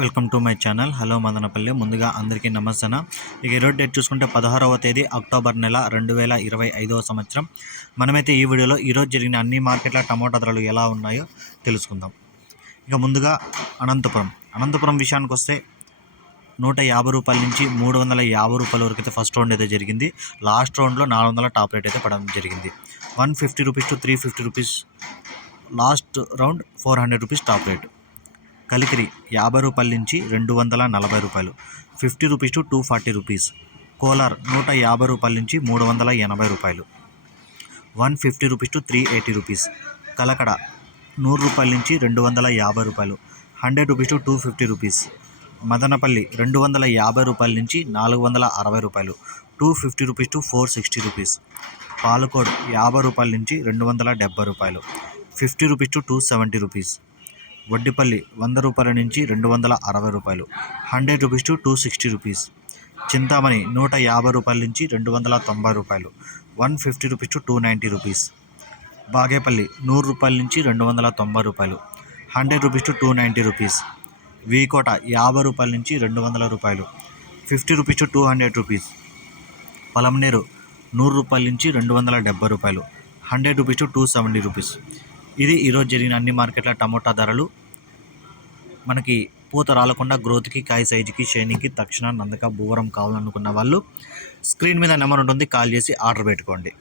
Welcome to my channel. Hello Madanapalli. ముందుగా అందరికీ నమస్తన ఇక ఈరోజు డేట్ చూసుకుంటే పదహారవ తేదీ అక్టోబర్ నెల రెండు వేల ఇరవై ఐదవ సంవత్సరం. మనమైతే ఈ వీడియోలో ఈరోజు జరిగిన అన్ని మార్కెట్ల టమోటా ధరలు ఎలా ఉన్నాయో తెలుసుకుందాం. ఇక ముందుగా అనంతపురం. అనంతపురం విషయానికి వస్తే నూట యాభై రూపాయల నుంచి మూడు వందల యాభై రూపాయల వరకు అయితే ఫస్ట్ రౌండ్ అయితే జరిగింది. లాస్ట్ రౌండ్లో నాలుగు వందల టాప్ రేట్ అయితే పడడం జరిగింది. One fifty rupees to three fifty rupees last round four hundred rupees top rate. Kalikiri యాభై రూపాయల నుంచి రెండు వందల నలభై రూపాయలు. Fifty rupees to two forty rupees. Kolar నూట యాభై రూపాయల నుంచి మూడు వందల ఎనభై రూపాయలు. One fifty rupees to three eighty rupees. Kalakada నూరు రూపాయల నుంచి రెండు వందల యాభై రూపాయలు. Hundred rupees to two fifty rupees. Madanapalli రెండు వందల యాభై రూపాయల నుంచి నాలుగు వందల అరవై రూపాయలు. Two fifty rupees to four sixty rupees. Palakod యాభై రూపాయల నుంచి రెండు వందల డెబ్బై రూపాయలు. Fifty rupees to two seventy rupees. Vaddipalli వంద రూపాయల నుంచి రెండు వందల అరవై రూపాయలు. Hundred rupees to two sixty rupees. Chintamani నూట యాభై రూపాయల నుంచి రెండు వందల తొంభై రూపాయలు. One fifty rupees to two ninety rupees. Bagepalli నూరు రూపాయల నుంచి రెండు వందల తొంభై రూపాయలు. Hundred rupees to two ninety rupees. V Kota యాభై రూపాయల నుంచి రెండు వందల రూపాయలు. Fifty rupees to two hundred rupees. Palamaner నూరు రూపాయల నుంచి రెండు వందల డెబ్బై రూపాయలు. Hundred rupees to two seventy rupees. ఇది ఈరోజు జరిగిన అన్ని మార్కెట్ల టమోటా ధరలు. మనకి పూత రాలకుండా గ్రోత్కి కాయ సైజుకి షైనింగ్కి తక్షణ నందక భూవరం కావాలనుకున్న వాళ్ళు స్క్రీన్ మీద నెంబర్ ఉంటుంది కాల్ చేసి ఆర్డర్ పెట్టుకోండి.